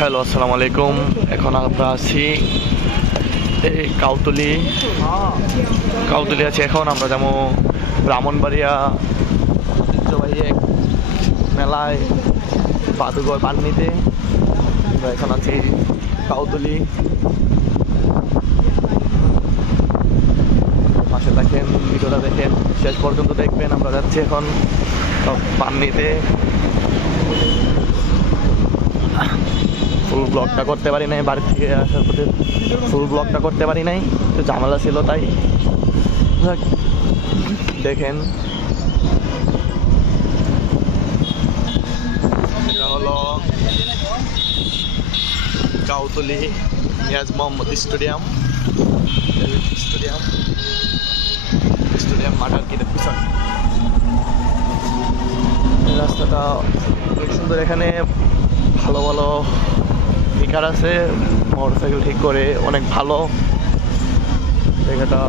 Hello, আসসালামু আলাইকুম। এখন আমরা আছি এই কাউতলি আছি। এখন আমরা যাবো ব্রাহ্মণবাড়িয়া ঐতিহ্যবাহী এক মেলায়, বাদুঘর বান্নিতে। আমরা এখন আছি কাউতলি। পাশে দেখেন, ভিডিওটা দেখেন, শেষ পর্যন্ত দেখবেন। আমরা যাচ্ছি এখন বান্নিতে। ফুল ব্লগটা করতে পারি নাই, বাড়ি থেকে আসার পথে ফুল ব্লগটা করতে পারি নাই, একটু ঝামেলা ছিল, তাই দেখেন। এটা হলো কাউতলি নিয়াজ মোহাম্মদ স্টেডিয়াম মাঠার গেটের পিছনে। রাস্তাটা অনেক সুন্দর। এখানে ভালো ভালো মেকার আছে, মোটরসাইকেল ঠিক করে, অনেক ভালো জায়গাটা।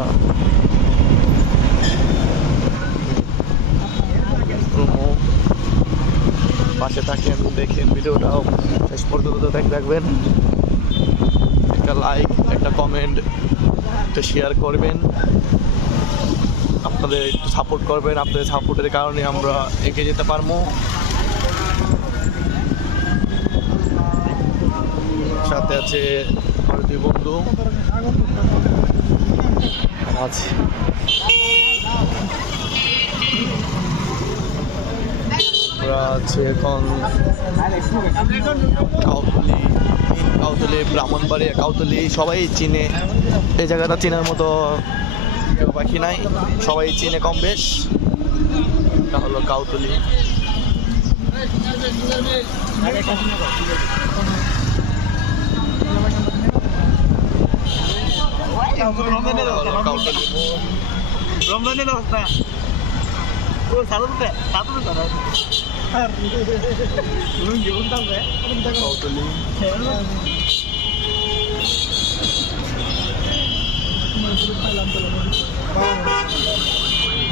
পাশে থাকেন, দেখেন ভিডিওটাও শেষ পর্যন্ত দেখবেন। একটা লাইক, একটা কমেন্ট, একটা শেয়ার করবেন। আপনাদের একটু সাপোর্ট করবেন। আপনাদের সাপোর্টের কারণে আমরা এগিয়ে যেতে পারবো। সাথে আছে আমার দুই বন্ধু আছে। আমরা আছি এখন কাউতলি ব্রাহ্মণবাড়িয়া। কাউতলি সবাই চিনে, এই জায়গাটা চেনার মতো কেউ বাকি নাই, সবাই চিনে কম বেশ। এটা হলো কাউতলি।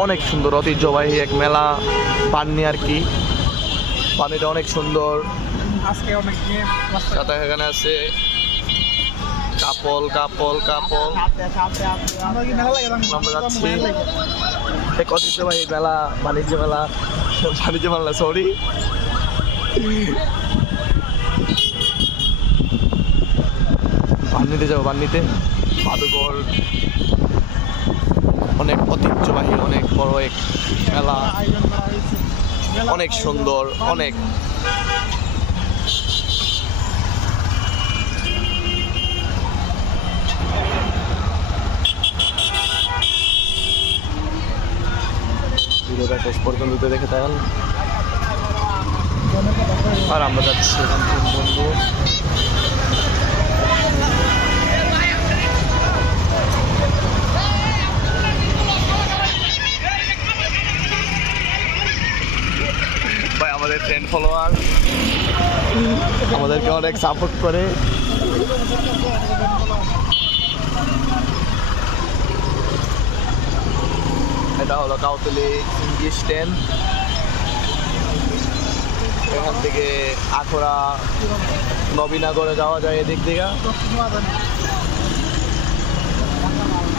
অনেক সুন্দর ঐতিহ্যবাহী এক মেলা, পান্নি আর কি। পানিটা অনেক সুন্দর। সাথে এখানে আছে কাপল। আমরা যাচ্ছি এক ঐতিহ্যবাহী মেলা, বাণিজ্য মেলা, সরি। বান্নিতে যাবো, বান্নিতে বাদুঘর। অনেক ঐতিহ্যবাহী, অনেক বড় এক মেলা, অনেক সুন্দর, অনেক। ভিডিওটা শেষ পর্যন্ত দেখে থাকেন। আর আমরা যাচ্ছি বন্ধু। ভাই আমাদের ফ্রেন্ড ফলোয়ার আমাদেরকে অনেক সাপোর্ট করে। এটা হলো কাউতলি ইংলিশ স্ট্যান্ড। এখান থেকে আখড়া নবীনগরে যাওয়া যায় এদিক থেকে।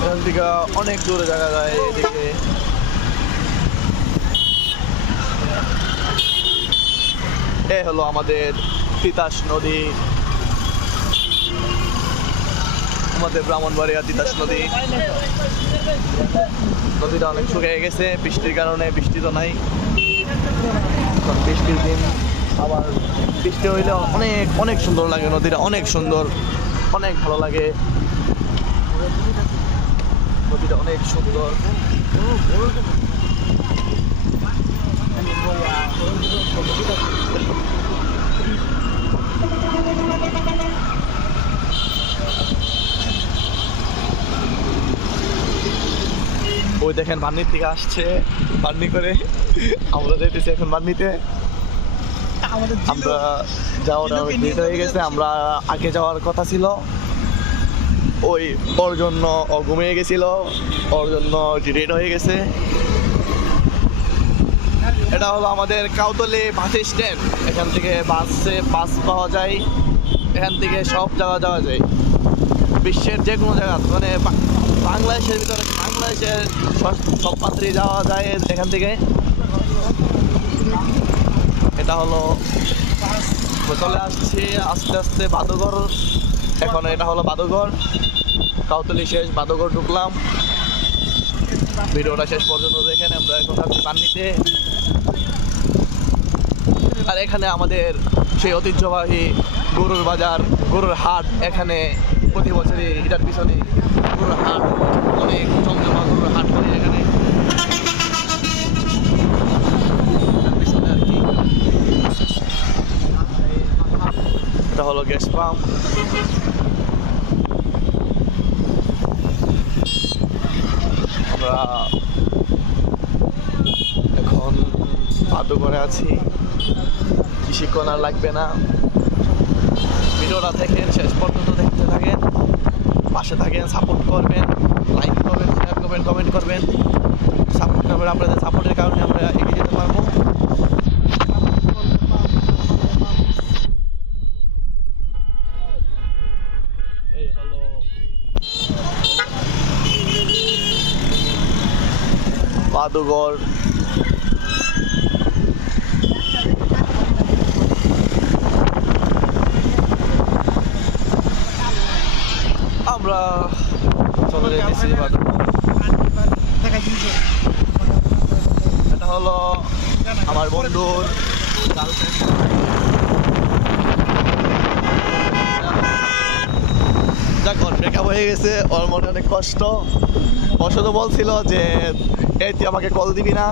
এখান থেকে অনেক দূরে জায়গা যায় এদিকে। এ হলো আমাদের তিতাস নদী, আমাদের ব্রাহ্মণবাড়িয়া তিতাস নদী। নদীটা অনেক শুকিয়ে গেছে বৃষ্টির কারণে, বৃষ্টি তো নাই এখন। বৃষ্টির দিন আবার বৃষ্টি হইলে অনেক অনেক সুন্দর লাগে নদীটা, অনেক সুন্দর, অনেক ভালো লাগে। নদীটা অনেক সুন্দর। ওই দেখেন বান্নির থেকে আসছে, বান্নি করে। আমরা যেতেছি এখন বান্নিতে। আমরা যাওয়াটা অনেক লেট হয়ে গেছে। আমরা আগে যাওয়ার কথা ছিল, ওই ওর জন্য ও ঘুমিয়ে গেছিল, ওর জন্য লেট হয়ে গেছে। এটা হলো আমাদের কাউতলি বাস স্ট্যান্ড। এখান থেকে বাস পাওয়া যায়। এখান থেকে সব জায়গা যাওয়া যায়, বিশ্বের যে কোনো জায়গা, মানে বাংলাদেশের ভিতরে বাংলাদেশের সব পাত্রে যাওয়া যায় এখান থেকে। এটা হলো চলে আসছি আস্তে আস্তে বাদুঘর। এখন এটা হলো বাদুঘর, কাউতলি শেষ, বাদুঘর ঢুকলাম। ভিডিওটা শেষ পর্যন্ত দেখেন। আমরা এখন যাচ্ছি পান্নিতে। আর এখানে আমাদের সেই ঐতিহ্যবাহী গরুর বাজার, গরুর হাট। এখানে প্রতি বছরই এটার পিছনে গরুর হাট, অনেক জমজমা গরুর হাট করে এখানে পিছনে আর কি। এটা হলো গ্যাস পাম্প। আমরা এখন বাদুঘরে আছি, বেশিক্ষণ আর লাগবে না। ভিডিওটা দেখেন, শেষ পর্যন্ত দেখতে থাকেন, পাশে থাকেন, সাপোর্ট করবেন, লাইক করবেন, শেয়ার করবেন, কমেন্ট করবেন, সাপোর্ট করবেন। আপনাদের সাপোর্টের কারণে আমরা এগিয়ে যেতে পারবো। এই হলো বাদুঘর। আমরা চলে যেতেছি বাদুঘর। এটা হলো আমার বন্ধুর গার্লফ্রেন্ড। যাক, ওর ব্রেকআপ হয়ে গেছে, ওর মনে অনেক কষ্ট। ওর সাথে বলছিল যে এই তুই আমাকে কল দিবি না,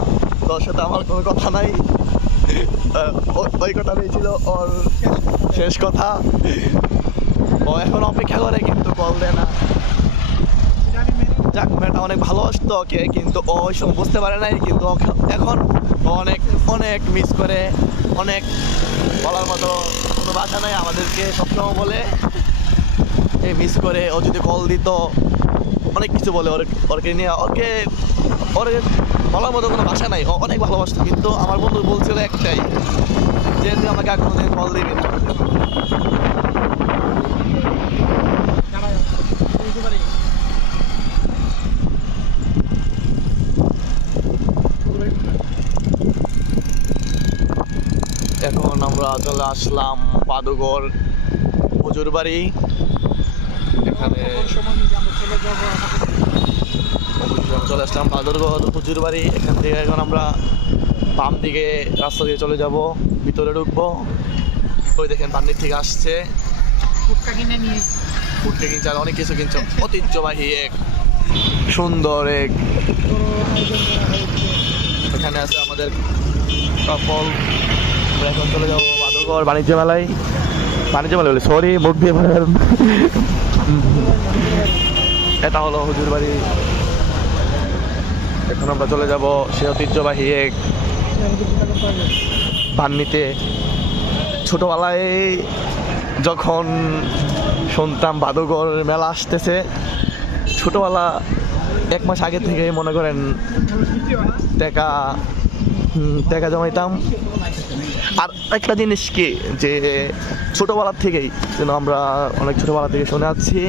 তোর সাথে আমার কোনো কথা নাই। ওই কথা হয়েছিল ওর শেষ কথা। ও এখন অপেক্ষা করে কিন্তু কল দেয় না। যাক, মেয়েটা অনেক ভালোবাসতো ওকে, কিন্তু ও ওই সময় বুঝতে পারে নাই। কিন্তু এখন অনেক অনেক মিস করে, অনেক বলার মতো কোনো ভাষা নাই। আমাদেরকে সবসময় বলে এই মিস করে। ও যদি কল দিত অনেক কিছু বলে ওরকে নিয়ে, ওকে বলার মতো কোনো ভাষা নাই। ও অনেক ভালোবাসতো, কিন্তু আমার বন্ধু বলছিল একটাই, যে তুই আমাকে আর কোনোদিন কল দিবি না। এখন আমরা চলে আসলাম বাদুঘর হুজুর বাড়ি। এখানে চলে আসলাম বাদুঘর হুজুর বাড়ি। এখান থেকে এখন আমরা বাম দিকে রাস্তা দিয়ে চলে যাব, ভিতরে ঢুকবো। ওই দেখেন পান্নির থেকে আসছে, ফুটকা কিনছে আর অনেক কিছু কিনছে। ঐতিহ্যবাহী এক সুন্দর এক, এখানে আছে আমাদের কাপল। আমরা এখন চলে যাবো বাদুঘর বাণিজ্য মেলায়। বাণিজ্য মেলা বলে, সরি, মুখ দিয়ে এটা হলো হুজুর বাড়ি। এখন আমরা চলে যাব সে ঐতিহ্যবাহী এক পান্নিতে। ছোটবেলায় যখন শুনতাম বাদুঘর মেলা আসতেছে, ছোটবেলা 1 মাস আগে থেকে মনে করেন টাকা জমাইতাম। আর একটা জিনিস কি, যে ছোটবেলার থেকেই যেন আমরা অনেক ছোটবেলা থেকে শুনে আসছি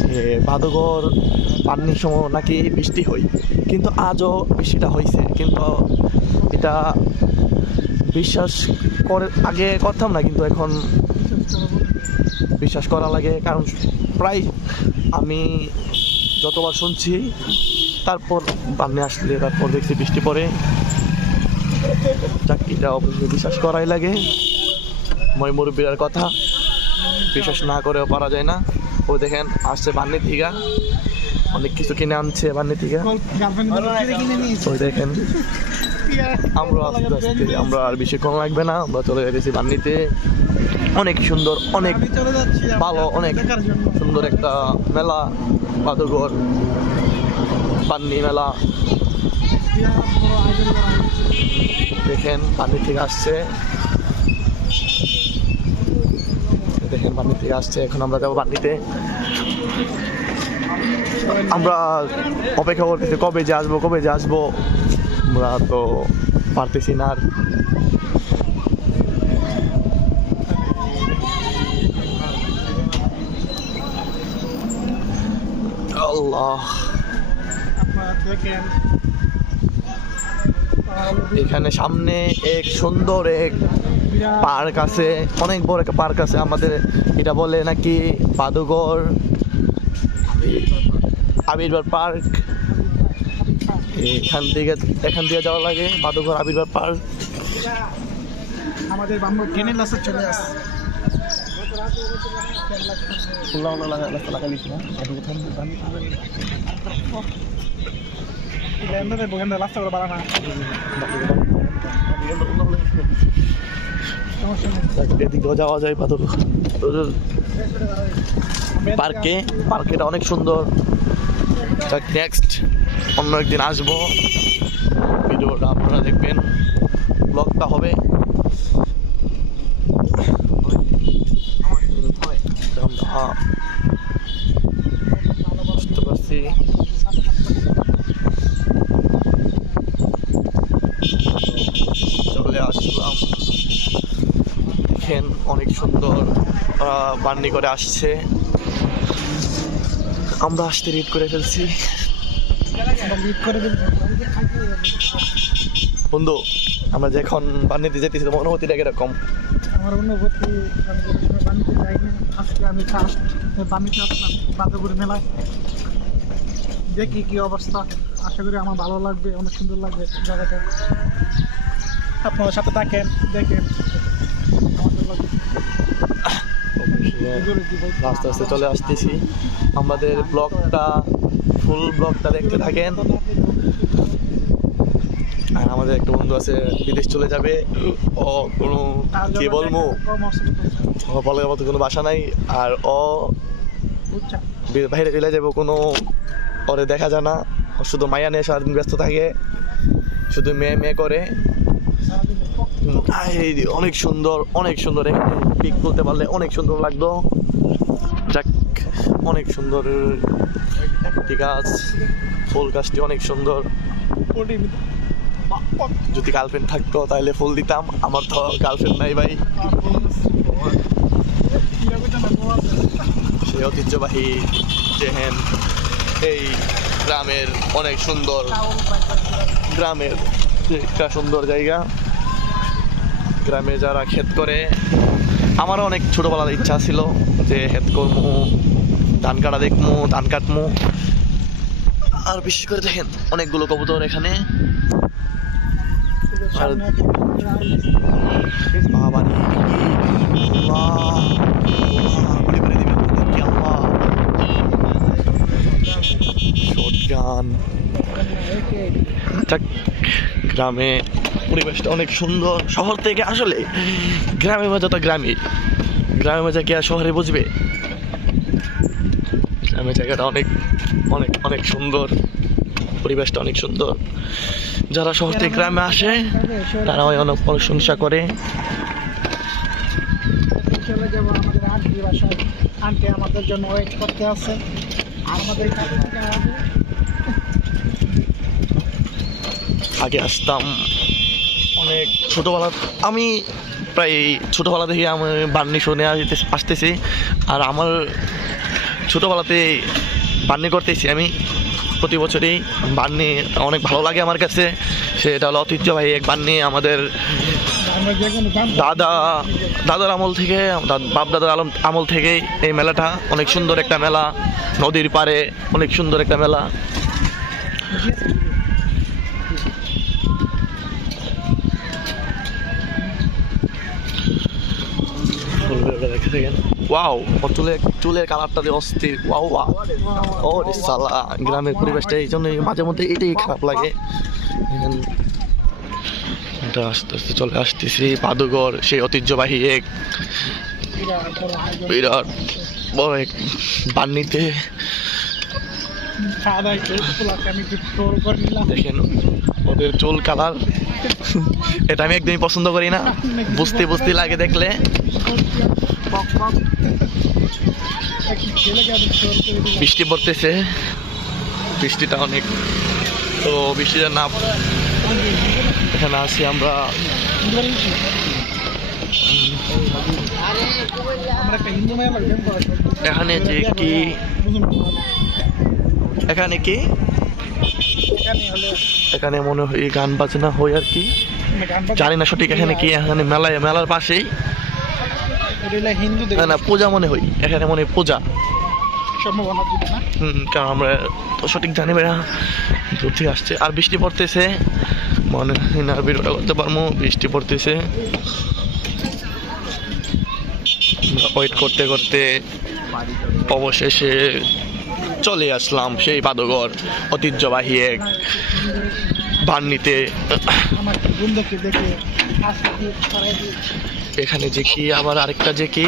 যে বাদুঘর পান্নির সময় নাকি বৃষ্টি হয়, কিন্তু আজও বৃষ্টিটা হয়েছে। কিন্তু এটা বিশ্বাস করে আগে করতাম না, কিন্তু এখন বিশ্বাস করা লাগে। কারণ প্রায় আমি যতবার শুনছি, তারপর পান্নি আসলে তারপর দেখছি বৃষ্টি পড়ে। যাক, এটা অবশ্যই বিশ্বাস করাই লাগে। মই মুরব্বীর কথা বিশ্বাস না করেও পারা যায় না। ও দেখেন আসছে পান্নি থেকে, অনেক কিছু কিনে আনছে পান্নি থেকে। ওই দেখেন, আমরা আস্তে আস্তে, আমরা আর বেশিক্ষণ লাগবে না, আমরা চলে যেতেছি পান্নিতে। অনেক সুন্দর, অনেক ভালো, অনেক সুন্দর একটা মেলা বাদুঘর পান্নি মেলা। দেখেন পান্নি থেকে আসছে, দেখেন পান্নি থেকে আসছে। এখন আমরা যাবো পান্নিতে। আমরা অপেক্ষা করতেছি কবে যে আসবো, কবে যে আসবো, আমরা তো পারতেছি না আর। আল্লাহ, আপনারা দেখেন এখানে সামনে এক সুন্দর এক পার্ক আছে, অনেক বড় একটা পার্ক আছে। আমাদের এটা বলে নাকি বাদুঘর আবির্ভাব পার্ক। এখান থেকে যাওয়া লাগে বাদুঘর আবির্ভাব পার্ক। আমাদের বাম্বু ট্রেনের লাসে চলে আসে রাস্তা করে বাড়ানা এদিকেও যাওয়া যায় বাদুঘর পার্কে। পার্কটা অনেক সুন্দর। নেক্সট অন্য একদিন আসবো, ভিডিওটা আপনারা দেখবেন, ব্লগটা হবে। বুঝতে পারছি চলে আসলাম। দেখেন অনেক সুন্দর বান্নি করে আসছে। আমরা আসতে রেড করে ফেলছি। বন্ধু, আমরা যে এখন বান্নিতে যেতেছি, তোমার অনুভূতিটা কিরকম? আমার অনুভূতি, আমি বান্নিতে যাইনি, আজকে আমি ফার্স্ট বান্নিতে আসলাম বাদুঘর মেলায়। দেখি কি অবস্থা, আশা করি আমার ভালো লাগবে, অনেক সুন্দর লাগবে জায়গাটা। আপনার সাথে থাকেন, দেখেন আস্তে আস্তে চলে আসতেছি। আমাদের ব্লগটা, ফুল ব্লগটা দেখতে থাকেন। আর আমাদের একটা বন্ধু আছে বিদেশ চলে যাবে, ও কোনো কি বলবো, বলার মতো কোনো বাসা নাই। আর ও বাইরে চলে যাবো, কোনো ওরে দেখা যায় না, শুধু মায়া নিয়ে সারাদিন ব্যস্ত থাকে, শুধু মেয়ে মেয়ে করে। অনেক সুন্দর, অনেক সুন্দর। এখানে পিক তুলতে পারলে অনেক সুন্দর লাগতো। যাক, অনেক সুন্দর একটি গাছ, ফুল গাছটি অনেক সুন্দর। যদি গার্লফ্রেন্ড থাকতো তাহলে ফুল দিতাম, আমার তো গার্লফ্রেন্ড নাই ভাই। সেই ঐতিহ্যবাহী যেহেন এই গ্রামের অনেক সুন্দর, গ্রামের একটা সুন্দর জায়গা। গ্রামে যারা ক্ষেত করে, আমারও অনেক ছোটবেলার ইচ্ছা ছিল যে ক্ষেত করবো, ধান কাটা দেখবো, ধান কাটবো। আর বিশেষ করে দেখেন অনেকগুলো কবুতর এখানে। আর বাবারে, গুলি করে দিবে কি আল্লাহ। শটগান। গ্রামে পরিবেশটা অনেক সুন্দর। শহর থেকে আসলে গ্রামের মজা তো গ্রামে, গ্রামের মজা কি আর শহরে বুঝবে? গ্রামের জায়গাটা অনেক অনেক অনেক সুন্দর, পরিবেশটা অনেক সুন্দর। যারা শহর থেকে গ্রামে আসে তারা অনেক প্রশংসা করে। চলে যাবো আমাদের আন্টি বাসায়, আন্টি আমাদের জন্য ওয়েট করতে আছে। আমাদের আগে আসতাম অনেক ছোটোবেলা, আমি প্রায় ছোটোবেলা থেকে আমি বান্নি শুনে আসতেছি। আর আমার ছোটোবেলাতে বান্নি করতেছি আমি প্রতি বছরই। বান্নি অনেক ভালো লাগে আমার কাছে। সেটা হলো ঐতিহ্যবাহী এক বান্নি। আমাদের দাদার আমল থেকে, বাপ দাদার আমল থেকেই এই মেলাটা অনেক সুন্দর একটা মেলা। নদীর পাড়ে অনেক সুন্দর একটা মেলা। ওয়াও, চুলের কালারটা দিয়ে অস্থির। ওয়াও ওয়াও, ও রে সালা। গ্রামের পরিবেশটা এই জন্য মাঝে মধ্যে এটাই খারাপ লাগে। আস্তে আস্তে চলে আসতেছি বাদুঘর, সেই ঐতিহ্যবাহী এক বিরাট বড় এক বান্নিতে। দেখেন ওদের চুল কালার, এটা আমি একদমই পছন্দ করি না, বুঝতে বুঝতে লাগে দেখলে। বৃষ্টি পড়তেছে, বৃষ্টিটা অনেক, তো বৃষ্টিটা না, এখানে আছি আমরা। এখানে যে কি এখানে কি? এখানে হলো এখানে মনে হয় গান বাজনা হয় আর কি, গান বাজনা। জানি না সঠিক এখানে কি। এখানে মেলার পাশেই এটা হলো হিন্দুদের না পূজা মনে হয়, এখানে মনে হয় পূজা। সম্ভাবনা যদি না। কারণ আমরা তো সঠিক জানি না, দূর থেকে আসছে। আর বৃষ্টি পড়তেছে, মনে হয় না ভিডিওটা করতে পারবো, বৃষ্টি পড়তেছে। ওয়েট করতে করতে অবশেষে চলে আসলাম সেই বাদঘর, ঐতিহ্যবাহী এক বার্নিতে। আমার বন্ধুকে দেখে আসলে কি ছড়াই দিই। এখানে যে কি আবার আরেকটা যে কি,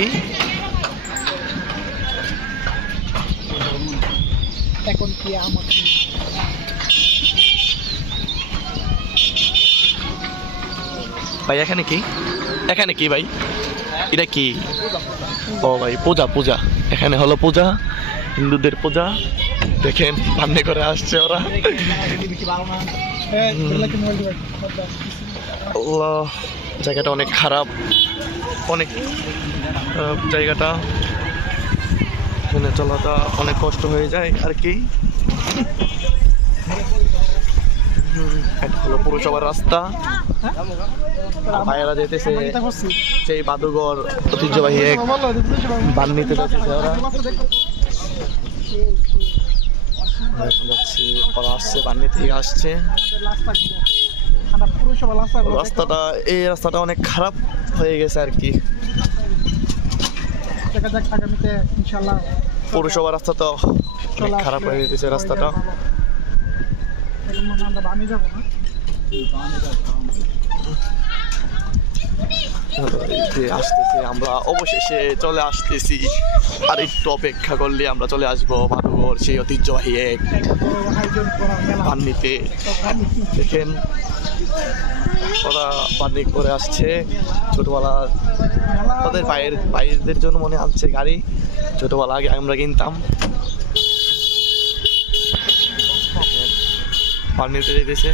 এখন কি আমাকে ভাই এখানে কি? এখানে কি ভাই? এটা কি? ও ভাই পূজা, পূজা এখানে হলো পূজা, হিন্দুদের পূজা। দেখেন বান্নে করে আসছে ওরা। আল্লাহ, জায়গাটা অনেক খারাপ, অনেক খারাপ জায়গাটা, এখানে চলাটা অনেক কষ্ট হয়ে যায় আর কি। এটা হলো পুরসভার রাস্তা, ভাইয়েরা যেতেছে সেই বাদুঘর ঐতিহ্যবাহী এক বান্নিতে যাচ্ছে ওরা। এখন যাচ্ছি, ওরা আসছে বান্নি থেকে আসছে। রাস্তাটা, এই রাস্তাটা অনেক খারাপ হয়ে গেছে আর কি। দেখা যাক আগামীতে ইনশাআল্লাহ পৌরসভা রাস্তা তো অনেক খারাপ হয়ে গেছে রাস্তাটা। এখন মনে হয় আমরা বানি যাবো না। যে আসতেছি আমরা, অবশেষে চলে আসতেছি। আর একটু অপেক্ষা করলে আমরা চলে আসবো বাদুঘর সেই ঐতিহ্যবাহী এক আয়োজন করা মেলা বান্নিতে। দেখেন ওরা বান্নি করে আসছে, ছোটবেলা তাদের ভাইয়েরদের জন্য মনে আনছে গাড়ি, ছোটবেলা আগে আমরা কিনতাম। বান্নিতে যেতেছে,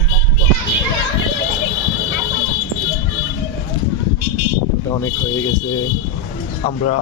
অনেক হয়ে গেছে। আমরা